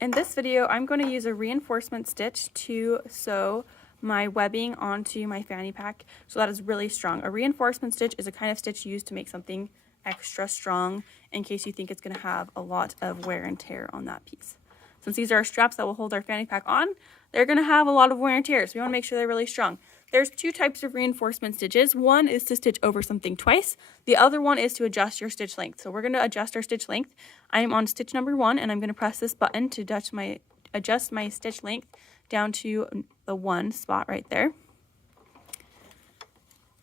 In this video, I'm going to use a reinforcement stitch to sew my webbing onto my fanny pack so that is really strong. A reinforcement stitch is a kind of stitch used to make something extra strong in case you think it's going to have a lot of wear and tear on that piece. Since these are our straps that will hold our fanny pack on, they're going to have a lot of wear and tear, so we want to make sure they're really strong. There's two types of reinforcement stitches. One is to stitch over something twice. The other one is to adjust your stitch length. So we're going to adjust our stitch length. I am on stitch number 1, and I'm going to press this button to adjust my stitch length down to the 1 spot right there.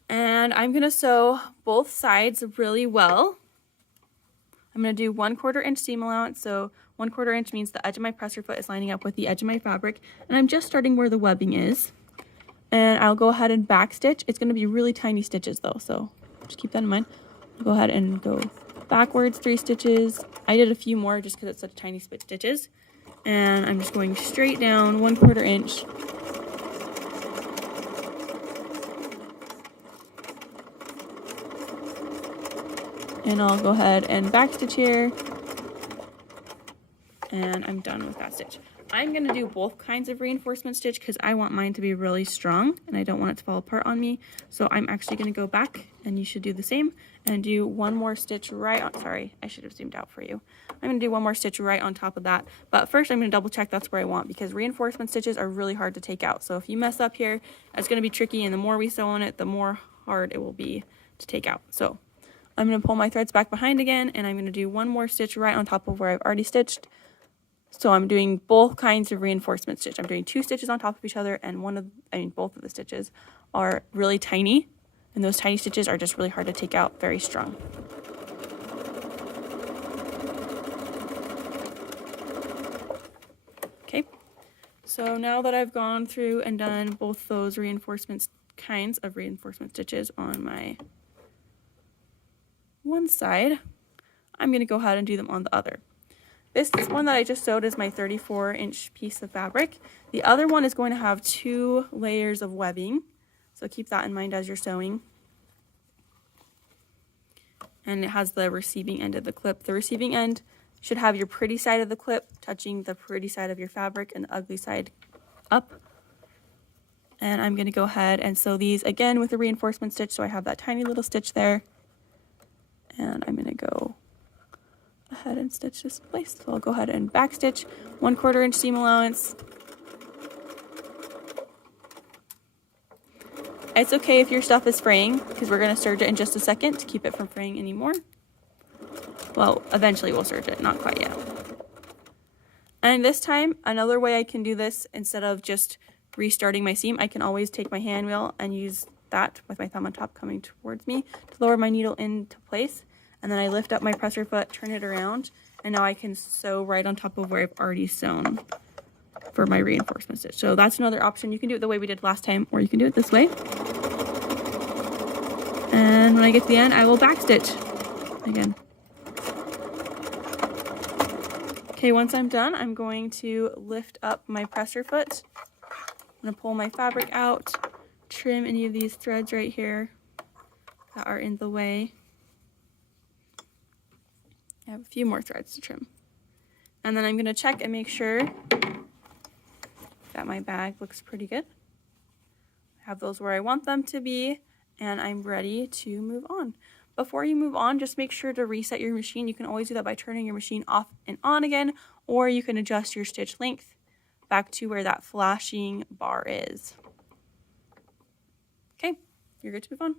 And I'm going to sew both sides really well. I'm going to do 1/4 inch seam allowance. So 1/4 inch means the edge of my presser foot is lining up with the edge of my fabric. And I'm just starting where the webbing is. And I'll go ahead and back stitch. It's going to be really tiny stitches though, so just keep that in mind. I'll go ahead and go backwards 3 stitches. I did a few more just because it's such tiny stitches. And I'm just going straight down 1/4 inch. And I'll go ahead and back stitch here. And I'm done with that stitch. I'm going to do both kinds of reinforcement stitch because I want mine to be really strong and I don't want it to fall apart on me. So I'm actually going to go back, and you should do the same, and do one more stitch right on, sorry, I should have zoomed out for you. I'm going to do one more stitch right on top of that. But first I'm going to double check that's where I want, because reinforcement stitches are really hard to take out. So if you mess up here, it's going to be tricky, and the more we sew on it, the more hard it will be to take out. So I'm going to pull my threads back behind again, and I'm going to do one more stitch right on top of where I've already stitched. So I'm doing both kinds of reinforcement stitch. I'm doing 2 stitches on top of each other, and both of the stitches are really tiny, and those tiny stitches are just really hard to take out very strong. Okay, so now that I've gone through and done both those kinds of reinforcement stitches on my one side, I'm going to go ahead and do them on the other. This one that I just sewed is my 34-inch piece of fabric. The other one is going to have 2 layers of webbing, so keep that in mind as you're sewing. And it has the receiving end of the clip. The receiving end should have your pretty side of the clip touching the pretty side of your fabric and the ugly side up. And I'm going to go ahead and sew these again with a reinforcement stitch, so I have that tiny little stitch there. And I'm going to go ahead and stitch this in place. So I'll go ahead and back stitch 1/4 inch seam allowance. It's okay if your stuff is fraying, because we're going to serge it in just a second to keep it from fraying anymore. Well, eventually we'll serge it, not quite yet. And this time, another way I can do this, instead of just restarting my seam, I can always take my hand wheel and use that with my thumb on top coming towards me to lower my needle into place. And then I lift up my presser foot, turn it around, and now I can sew right on top of where I've already sewn for my reinforcement stitch. So that's another option. You can do it the way we did last time, or you can do it this way. And when I get to the end, I will back stitch again. Okay, once I'm done, I'm going to lift up my presser foot. I'm going to pull my fabric out, trim any of these threads right here that are in the way. I have a few more threads to trim. And then I'm going to check and make sure that my bag looks pretty good. I have those where I want them to be, and I'm ready to move on. Before you move on, just make sure to reset your machine. You can always do that by turning your machine off and on again, or you can adjust your stitch length back to where that flashing bar is. Okay, you're good to move on.